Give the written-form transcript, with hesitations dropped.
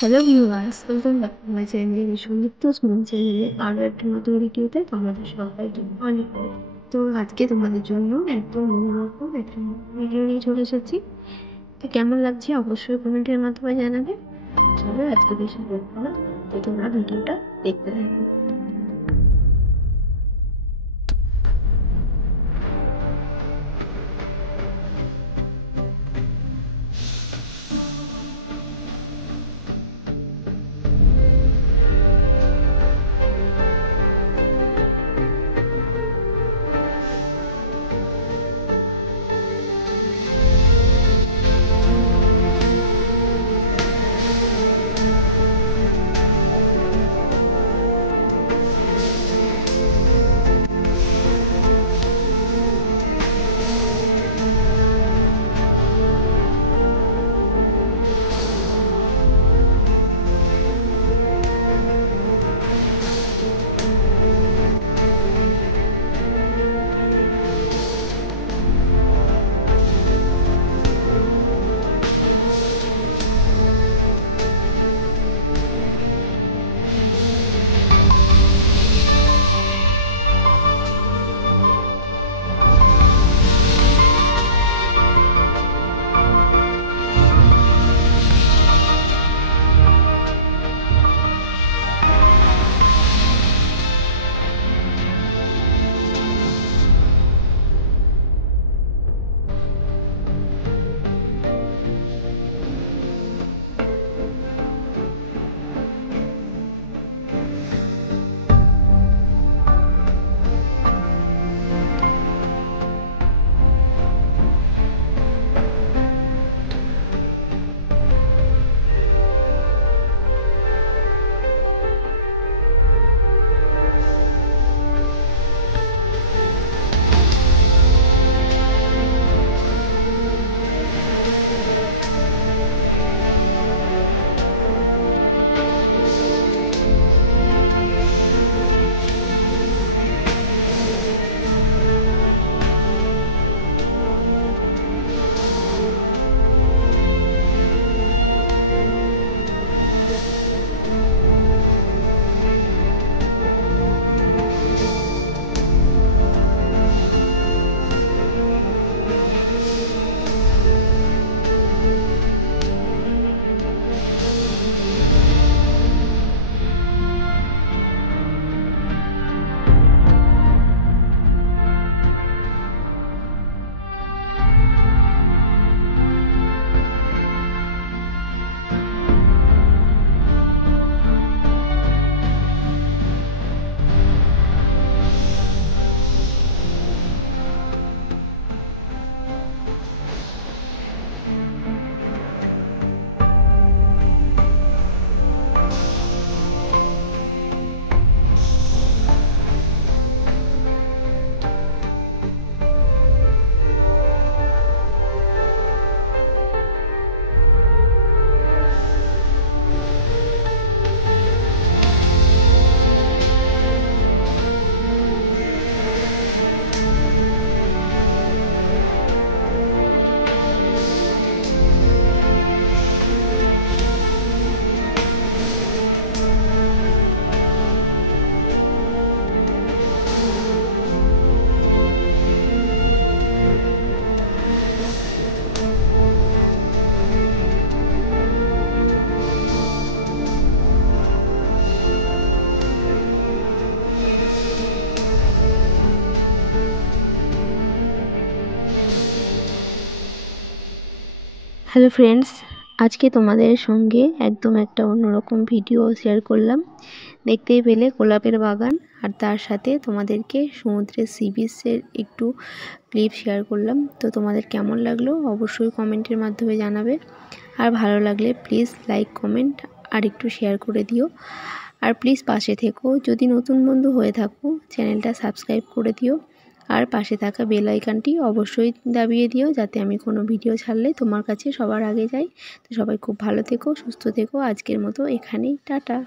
Hello viewers, welcome back to my channel সংযুক্ত smooth চ্যানেলে আরও একটা নতুন ভিডিওতে তোমাদের সবাইকে অনেক তো আজকে তোমাদের জন্য একদম অন্যরকম একটা ভিডিও নিয়ে চলে এসেছি। তো কেমন লাগছে অবশ্যই কমেন্টের মাধ্যমে জানাবে। চলো আজকে বেশি বলবো না, তো তোমরা ভিডিওটা দেখতে থাকবে। হ্যালো ফ্রেন্ডস, আজকে তোমাদের সঙ্গে একদম একটা অন্যরকম ভিডিও শেয়ার করলাম। দেখতেই পেলে গোলাপের বাগান, আর তার সাথে তোমাদেরকে সমুদ্রের সি বিচের একটু ক্লিপ শেয়ার করলাম। তো তোমাদের কেমন লাগলো অবশ্যই কমেন্টের মাধ্যমে জানাবে, আর ভালো লাগলে প্লিজ লাইক কমেন্ট আর একটু শেয়ার করে দিও। আর প্লিজ পাশে থেকো, যদি নতুন বন্ধু হয়ে থাকো চ্যানেলটা সাবস্ক্রাইব করে দিও, আর পাশে থাকা বেল আইকনটি অবশ্যই দাবিয়ে দিও, যাতে আমি কোনো ভিডিও ছাড়লে তোমার কাছে সবার আগে যাই। তো সবাই খুব ভালো থেকো, সুস্থ থেকো। আজকের মতো এখানেই টাটা।